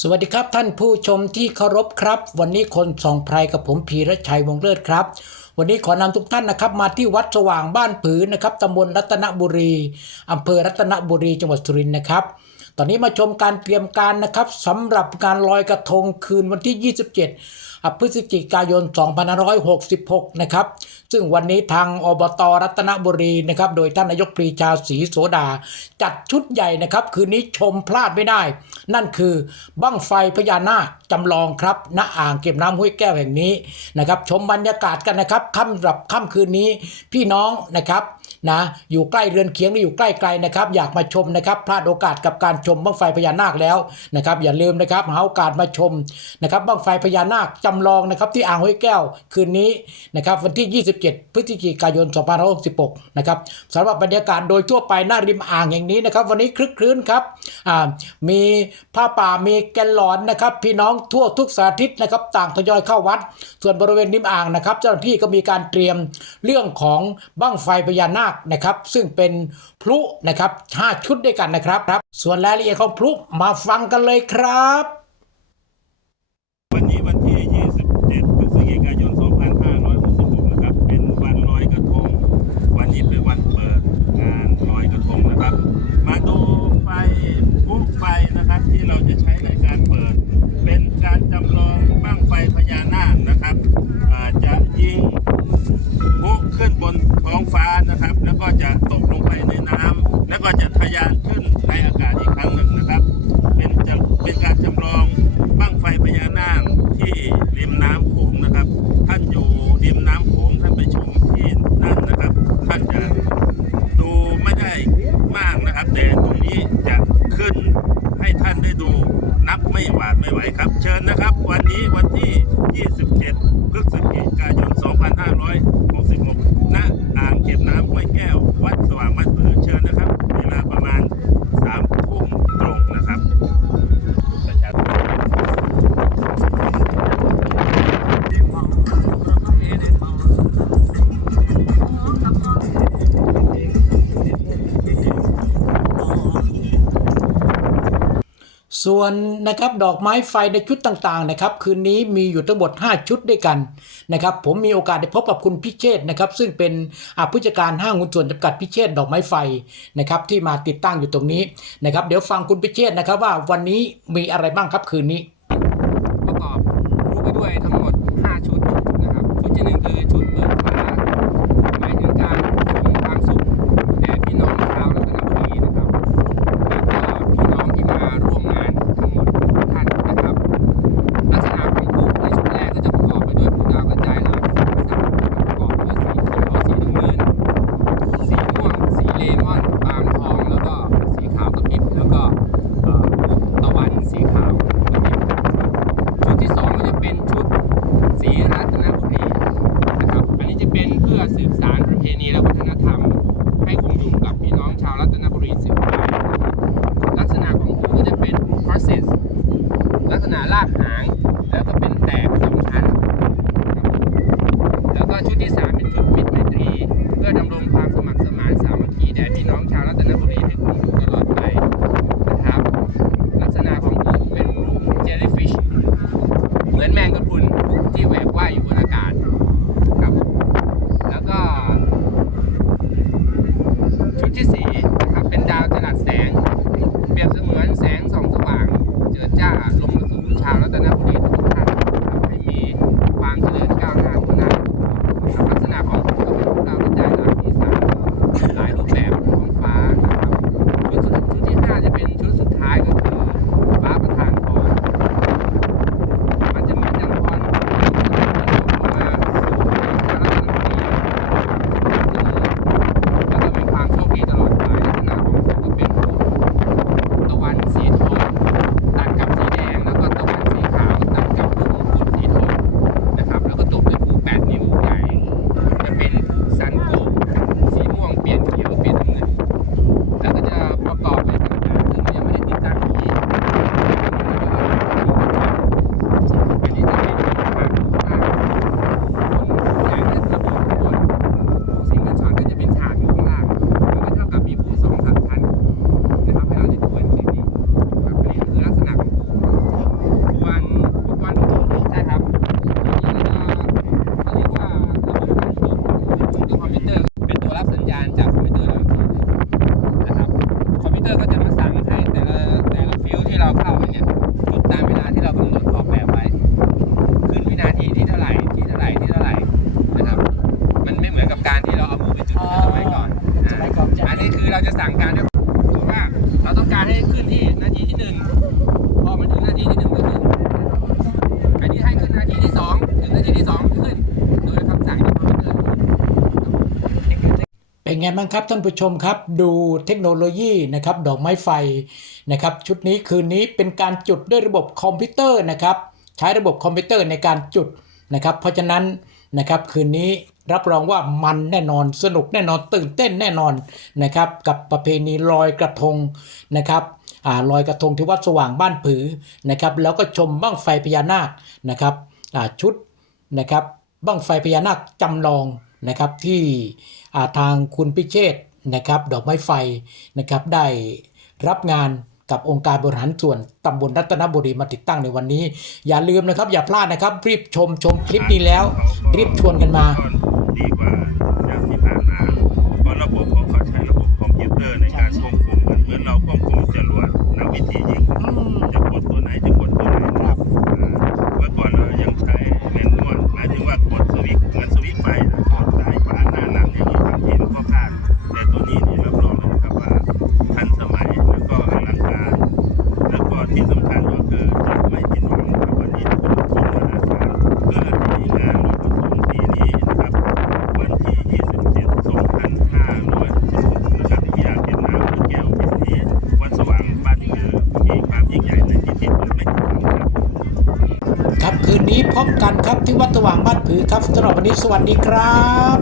สวัสดีครับท่านผู้ชมที่เคารพครับ วันนี้คนส่องไพรกับผมพีรชัยวงเลิศครับ วันนี้ขอนำทุกท่านนะครับ มาที่วัดสว่างบ้านผืนนะครับตำบลรัตนบุรีอำเภอรัตนบุรีจังหวัดสุรินทร์นะครับ ตอนนี้มาชมการเตรียมการนะครับสำหรับการลอยกระทงคืนวันที่ 27พฤศจิกายน 2566 นะครับ ซึ่งวันนี้ทางอบตรัตนบุรีนะครับโดยท่านนายกปรีชาศรีโสดา จัดชุดใหญ่นะครับคืนนี้ชมพลาดไม่ได้ นั่นคือบั้งไฟพญานาคจำลองครับณอ่างเก็บน้ำห้วยแก้วแห่งนี้นะครับชมบรรยากาศกันนะครับค่ำหรับค่ำคืนนี้พี่น้องนะครับ นะอยู่ใกล้เรือนเคียงหรืออยู่ใกล้ไกลนะครับอยากมาชมนะครับพลาดโอกาสกับการชมบั้งไฟพญานาคแล้วนะครับอย่าลืมนะครับหาโอกาสมาชมนะครับบั้งไฟพญานาคจำลองนะครับที่อ่างห้วยแก้วคืนนี้นะครับวันที่ 27 พฤศจิกายน 2566 นะครับสำหรับบรรยากาศโดยทั่วไปหน้าริมอ่างแห่างนี้นะครับวันนี้คลึกคลื้นครับมีผ้าป่ามีแกนหลอนนะครับพี่น้องทั่วทุกสารทิศนะครับต่างทยอยเข้าวัด ส่วนบริเวณริมอ่างนะครับ เจ้าหน้าที่ก็มีการเตรียมเรื่องของบั้งไฟพญานาคนะครับ ซึ่งเป็นพลุนะครับ5ชุดด้วยกันนะครับครับ ส่วนรายละเอียดของพลุมาฟังกันเลยครับ วันนี้วันที่ 27พฤศจิกายน 2566 นะครับ เป็นวันลอยกระทง วันนี้เป็นวันเปิดงานลอยกระทงนะครับ มาดูไฟพุไฟนะครับที่เราจะใช้ในการเปิด เป็นการจำลองบ้างไฟพญานาคนะครับอาจจะยิงพุขึ้นบนท้องฟ้า ก็จะตกลงไปในน้ำแล้วก็จะทะยานขึ้นในอากาศอีกครั้งหนึ่งนะครับ เป็นจะเป็นการจำลองบั้งไฟพญานาคที่ริมน้ำโขงนะครับ ท่านอยู่ริมน้ำโขงท่านไปชมที่นั่นนะครับ ท่านจะดูไม่ได้มากนะครับ แต่ตรงนี้จะขึ้นให้ท่านได้ดูนับไม่หวาดไม่ไหวครับ เชิญนะครับ วันนี้วันที่ 27พฤศจิกายน 2566ณ เก็บน้ำห้วยแก้ว วัดสว่างบ้านผือเชิญนะครับ เวลาประมาณ3ทุ่ม ส่วนนะครับดอกไม้ไฟในชุดต่างๆนะครับคืนนี้มีอยู่ทั้งหมด 5 ชุดด้วยกันนะครับผมมีโอกาสได้พบกับคุณพิเชษนะครับซึ่งเป็นผู้จัดการห้างหุ้นส่วนจำกัดพิเชษดอกไม้ไฟนะครับที่มาติดตั้งอยู่ตรงนี้นะครับเดี๋ยวฟังคุณพิเชษนะครับว่าวันนี้มีอะไรบ้างครับคืนนี้ มือนแมงกะพรุนที่แหวกว่ายอยู่บนอากาศครับ แล้วก็ ชุดที่สี่ครับเป็นดาวจรัสแสง เปรียบเสมือนแสงส่องสว่าง เจิดจ้าลมสู่ชาวรัตนบุรี มพิวเตอร์เป็นตัวรับสัญญาณจากคอมพิวเตอร์เราอีกทีนะครับคอมพิวเตอร์ก็จะมาสั่งให้แต่ละแต่ละฟิลที่เราเข้าเนี่ยจุดตามเวลาที่เรากำหนดออกแบบไว้ขึ้นวินาทีที่เท่าไหร่ที่เท่าไหร่ที่เท่าไหร่นะครับ มันไม่เหมือนกับการที่เราเอามือไปจุดแล้วเอาไว้ก่อนอันนี้คือเราจะสั่งการด้วยสมมติว่าเราต้องการให้ขึ้นที่นาทีที่หนึ่งพอมันถึงนาทีที่หนึ่งก็ขึ้นอันนี้ให้ขึ้นนาทีที่สองถึงนาทีที่สอง ไงบ้างครับท่านผู้ชมครับ ดูเทคโนโลยีนะครับดอกไม้ไฟนะครับชุดนี้คืนนี้เป็นการจุดด้วยระบบคอมพิวเตอร์นะครับใช้ระบบคอมพิวเตอร์ในการจุดนะครับ เพราะฉะนั้นนะครับคืนนี้รับรองว่ามันแน่นอนสนุกแน่นอนตื่นเต้นแน่นอนนะครับกับประเพณีลอยกระทงนะครับอลอยกระทงที่วัดสว่างบ้านผือนะครับแล้วก็ชมบ้างไฟพญานาคนะครับชุดนะครับบ้างไฟพญานาคจำลอง นะครับที่ทางคุณพิเชษนะครับดอกไม้ไฟนะครับได้รับงานกับองค์การบริหารส่วนตำบลรัตนบุรีมาติดตั้งในวันนี้ อย่าลืมนะครับ อย่าพลาดนะครับ รีบชมชมคลิปนี้แล้ว รีบชวนกันมาดีกว่า พบกันครับที่วัดสว่างบ้านผือครับสำหรับวันนี้สวัสดีครับ